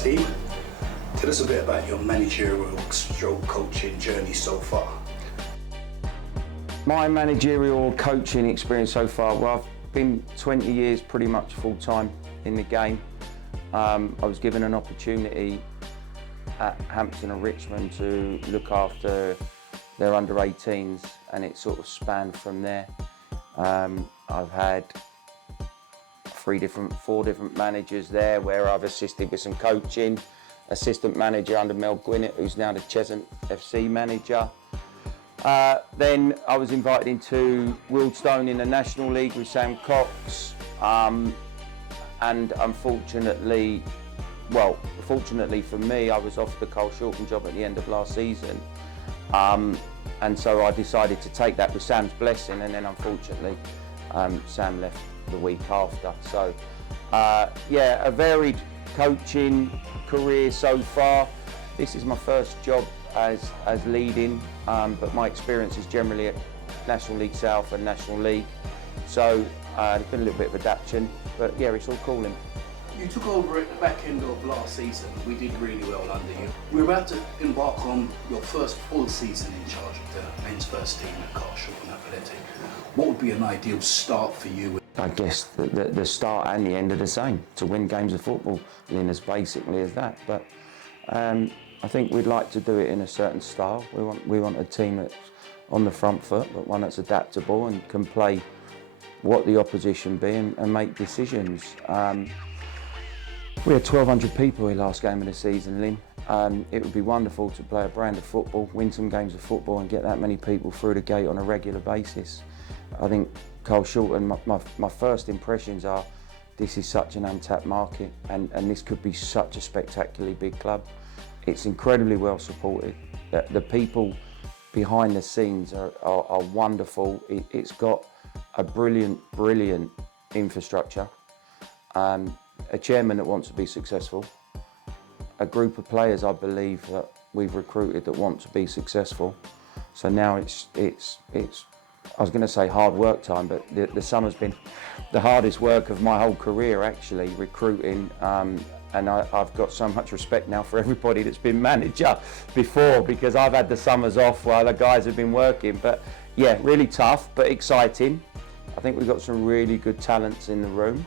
Steve, tell us a bit about your managerial stroke coaching journey so far. My managerial coaching experience so far, well, I've been 20 years pretty much full-time in the game. I was given an opportunity at Hampton and Richmond to look after their under-18s, and it sort of spanned from there. I've had four different managers there where I've assisted with some coaching. Assistant manager under Mel Gwinnett, who's now the Cheshunt FC manager. Then I was invited into Wealdstone in the National League with Sam Cox, and unfortunately, fortunately for me, I was offered the Carshalton job at the end of last season, and so I decided to take that with Sam's blessing, and then unfortunately Sam left the week after. So yeah, a varied coaching career so far. This is my first job as leading, but my experience is generally at National League South and National League, so there's been a little bit of adaptation, but yeah, it's all calling. You took over at the back end of last season. We did really well under you. We're about to embark on your first full season in charge of the men's first team at Carshalton Athletic. What would be an ideal start for you? I guess the start and the end are the same, to win games of football, Lynn, as basically as that. But I think we'd like to do it in a certain style. We want a team that's on the front foot, but one that's adaptable and can play what the opposition be and make decisions. We had 1,200 people here last game of the season, Lynn. It would be wonderful to play a brand of football, win some games of football and get that many people through the gate on a regular basis. I think Carshalton, my first impressions are this is such an untapped market, and this could be such a spectacularly big club. It's incredibly well supported. The people behind the scenes are wonderful. It's got a brilliant infrastructure, a chairman that wants to be successful, a group of players I believe that we've recruited that want to be successful. So now it's I was going to say hard work time, but the summer's been the hardest work of my whole career actually, recruiting, and I've got so much respect now for everybody that's been manager before, because I've had the summers off while the guys have been working. But yeah, really tough but exciting. I think we've got some really good talents in the room.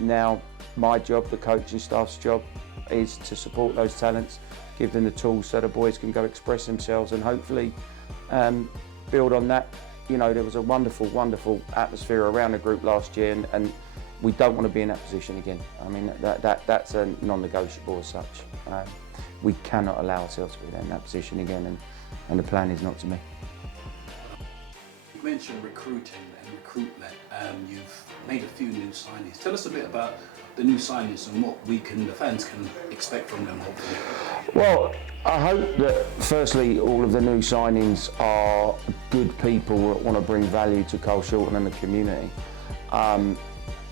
Now my job, the coaching staff's job, is to support those talents, give them the tools so the boys can go express themselves, and hopefully build on that. You know, there was a wonderful atmosphere around the group last year, and we don't want to be in that position again. I mean, that's a non-negotiable as such. We cannot allow ourselves to be in that position again, and the plan is not to be. You mentioned recruiting and recruitment. You've made a few new signings. Tell us a bit about the new signings and what the fans can expect from them, hopefully. Well, I hope that firstly all of the new signings are good people that want to bring value to Carshalton and the community.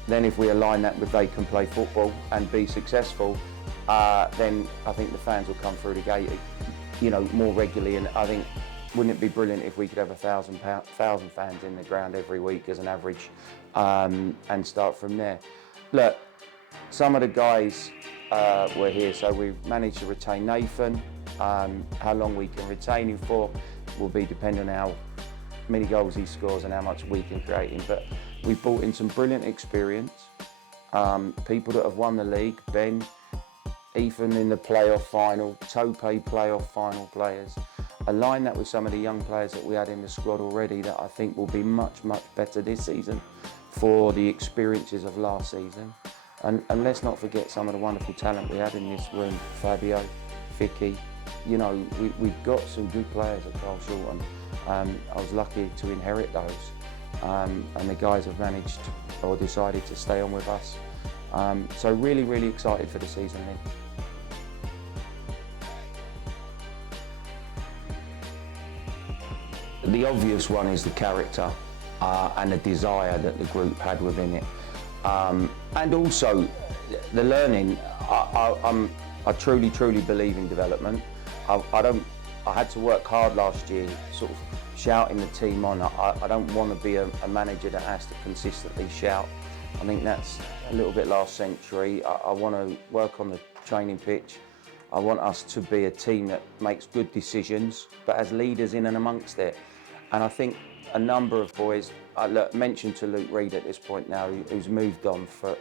Then if we align that with they can play football and be successful, then I think the fans will come through the gate, you know, more regularly. And I think, wouldn't it be brilliant if we could have 1,000 fans in the ground every week as an average, and start from there. Look, some of the guys were here, so we've managed to retain Nathan. How long we can retain him for will be dependent on how many goals he scores and how much we can create him. But we've brought in some brilliant experience, people that have won the league, Ben, Ethan in the playoff final, Tope playoff final players. Align that with some of the young players that we had in the squad already that I think will be much better this season for the experiences of last season. And let's not forget some of the wonderful talent we had in this room, Fabio, Vicky. You know, we've got some good players at Carshalton. I was lucky to inherit those, and the guys have managed or decided to stay on with us. So really excited for the season then. The obvious one is the character and the desire that the group had within it. And also the learning. I truly believe in development. I had to work hard last year, sort of shouting the team on. I don't want to be a manager that has to consistently shout. I think that's a little bit last century. I want to work on the training pitch. I want us to be a team that makes good decisions, but as leaders in and amongst it. And I think a number of boys, I mentioned to Luke Reed at this point now, who's moved on for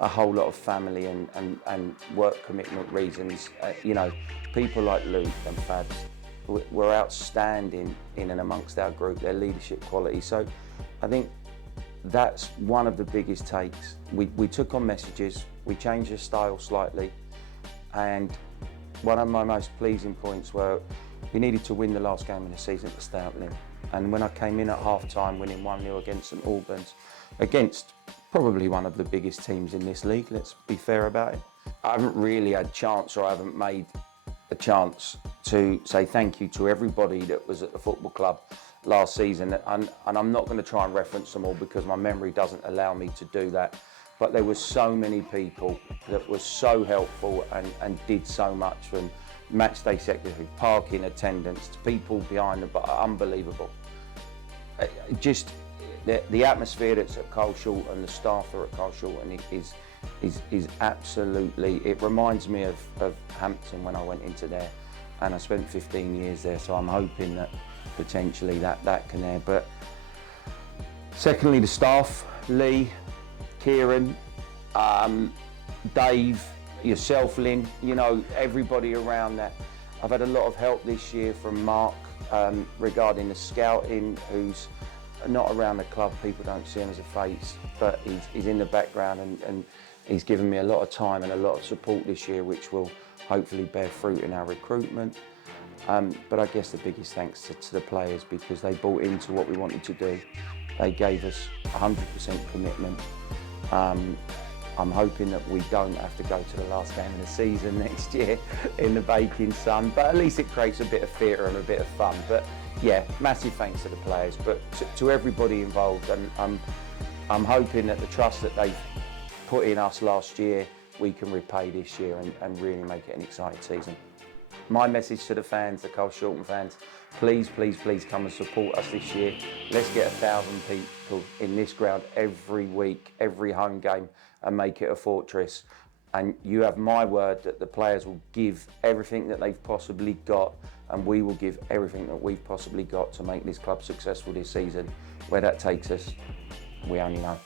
a whole lot of family and work commitment reasons. You know, people like Luke and Fabs were outstanding in and amongst our group, their leadership quality. So I think that's one of the biggest takes. We took on messages, we changed the style slightly, and one of my most pleasing points were we needed to win the last game of the season to stay up, Lynn. And when I came in at half-time winning 1-0 against St Albans, against probably one of the biggest teams in this league, let's be fair about it, I haven't really had a chance, or I haven't made a chance to say thank you to everybody that was at the football club last season. And I'm not going to try and reference them all because my memory doesn't allow me to do that. But there were so many people that were so helpful and did so much, from match day secretary, parking attendants, to people behind the bar, unbelievable. Just the atmosphere that's at Carshalton, the staff that are at Carshalton is absolutely, it reminds me of Hampton when I went into there, and I spent 15 years there, so I'm hoping that potentially that can there. But secondly, the staff, Lee, Kieran, Dave, yourself, Lynn, you know, everybody around that. I've had a lot of help this year from Mark regarding the scouting, who's not around the club. People don't see him as a face, but he's in the background and he's given me a lot of time and a lot of support this year, which will hopefully bear fruit in our recruitment. But I guess the biggest thanks to the players, because they bought into what we wanted to do. They gave us 100% commitment. I'm hoping that we don't have to go to the last game of the season next year in the baking sun, but at least it creates a bit of theatre and a bit of fun. But yeah, massive thanks to the players, but to everybody involved, and I'm hoping that the trust that they've put in us last year, we can repay this year and really make it an exciting season. My message to the fans, the Carshalton fans, please, please, please come and support us this year. Let's get 1,000 people in this ground every week, every home game, and make it a fortress. And you have my word that the players will give everything that they've possibly got, and we will give everything that we've possibly got to make this club successful this season. Where that takes us, we only know.